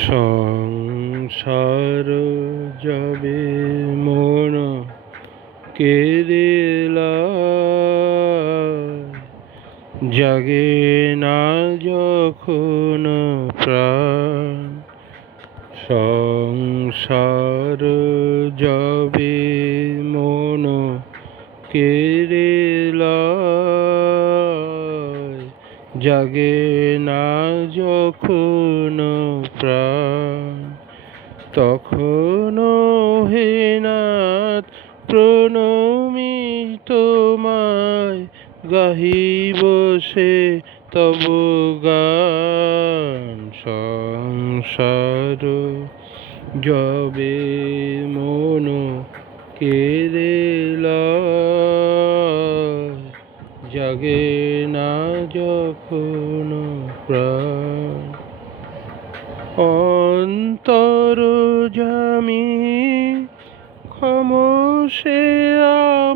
সংসার যাবে মন কেরেলা জাগে না যখন প্রাণ। সংসার যাবে মন কেরেলা জাগে না যখন প্রাণ তখন হে নাথ প্রণমি তোমায় গাহিব সে তব গান সংসার। যবে মন কেরেলা জাগে না যখন প্রাণ। অন্তর জামি ক্ষমসে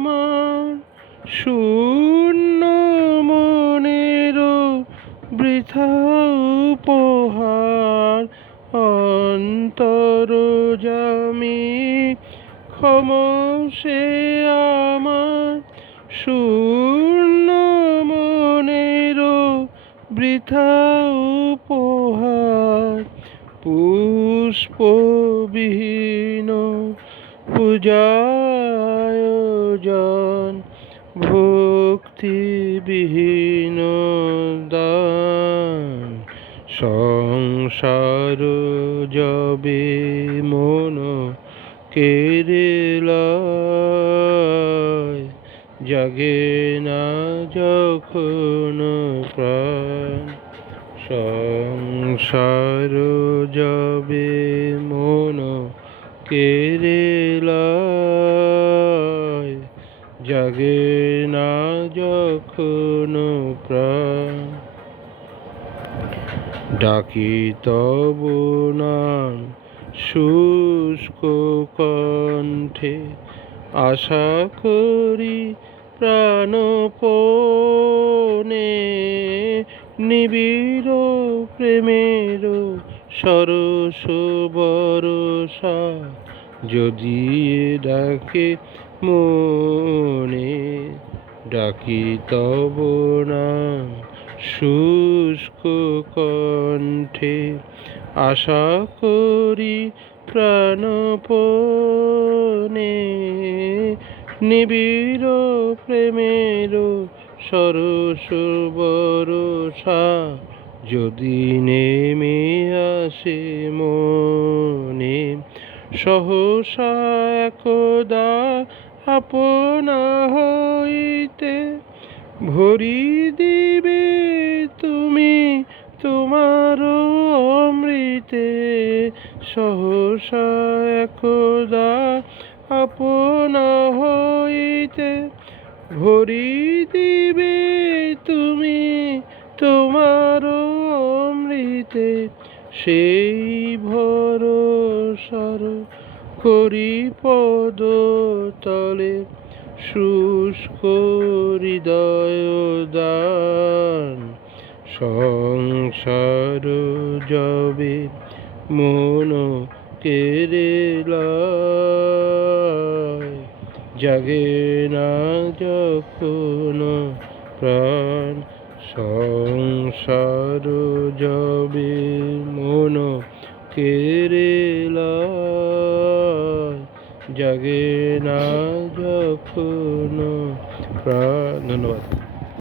আমার শূন্য মনের বৃথা উপহার। অন্তর জামি ক্ষমসে আমার শূন্য মনের বৃথা উপহার পুষ্পবিহীন পূজায়োজন ভক্তিবিহীন দান। সংসার যাবে মন কেরেলায় জাগে না যখন প্রাণ, সংসার যাবে মন কেরেলায় জাগে না যখন প্রাণ, ডাকি তব নাম শুষ্ক কণ্ঠে, আশা করি প্রাণপণে নিবিড় প্রেমের সরস বরসা যদি ডাকে মনে। ডাকি তব নাম শুষ্ক কণ্ঠে, আশা করি প্রাণপণে নিবিড় প্রেমের সরস যদি নেমে আসে মনে, সহসা একদা আপনা হইতে ভরি দিবে তুমি তোমার অমৃতে, সহসা একদা আপনা হইতে ভরি দিবে তুমি তোমার অমৃতে। সেই ভরসার করি পদ তলে শুষ্ক হৃদয় দান। সংসার যাবে মন কেরেলায় জাগে না যখন প্রাণ সংসার যাবে মন কেরেলা জাগে না যখন প্রাণ ধন্যবাদ।